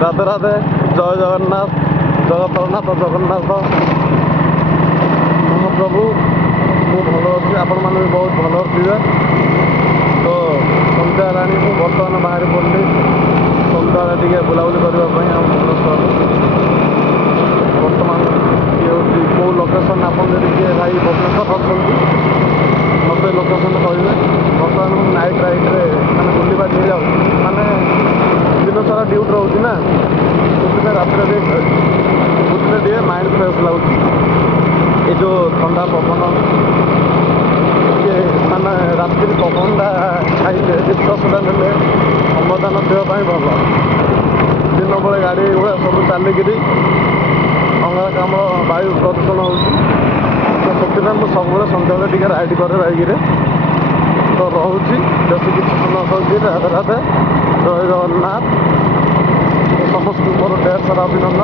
ରାଧେ ରାଧେ, ଜୟ ଜଗନ୍ନାଥ, ଜଗତରନାଥ ଜଗନ୍ନାଥ ମହାପ୍ରଭୁ। ମୁଁ ଭଲ ଅଛି, ଆପଣମାନେ ବି ବହୁତ ଭଲ ଥିବେ। ତ ସନ୍ଧ୍ୟା ହେଲାଣି, ମୁଁ ବର୍ତ୍ତମାନ ବାହାରି ପଡ଼ିଲି ସନ୍ଧ୍ୟାବେଳେ ଟିକେ ବୁଲାବୁଲି କରିବା ପାଇଁ ଆମ ଭୁବନେଶ୍ୱରରେ। ବର୍ତ୍ତମାନ ଇଏ ହେଉଛି କେଉଁ ଲୋକେସନ୍, ଆପଣ ଯଦି କିଏ ଭାଇ ଭୁବନେଶ୍ୱର ଅଛନ୍ତି ମୋତେ ଲୋକେସନ୍ କହିବେ। ବର୍ତ୍ତମାନ ମୁଁ ନାଇଟ୍ ରାଇଡ଼୍ରେ ମାନେ ବୁଲିବା ଟିକେ ଯାଉଛି, ମାନେ ଦିନସାରା ଡ୍ୟୁଟି ରହୁଛି ନା, ସେଥିପାଇଁ ରାତିରେ ଟିକେ ବୁଲିଲେ ଟିକେ ମାଇଣ୍ଡ ଫ୍ରେଶ୍ ଲାଗୁଛି। ଏ ଯେଉଁ ଥଣ୍ଡା ପବନ ଟିକେ ମାନେ ରାତିରେ ପବନଟା ଖାଇଲେ, ନିଶ୍ୱାସଟା ନେଲେ ଅମ୍ଳଜାନ ଦେହ ପାଇଁ ଭଲ। ଦିନବେଳେ ଗାଡ଼ି ଗୁଡ଼ା ସବୁ ଚାଲିକିରି ଅଙ୍ଗାରକାମ୍ଳ ବାୟୁ ପ୍ରଦୂଷଣ ହେଉଛି। ତ ସେଥିପାଇଁ ମୁଁ ସବୁବେଳେ ସନ୍ଧ୍ୟାବେଳେ ଟିକେ ରାଇଡ଼୍ କରେ ବାଇକ୍ରେ। ତ ରହୁଛି, ବେଶୀ କିଛି ସମୟ କହୁଛି। ରାଧେ ରାଧେ, ଜୟ ଜଗନ୍ନାଥ। ସମସ୍ତଙ୍କୁ ମୋର ଢେର ସାରା ଅଭିନନ୍ଦନ।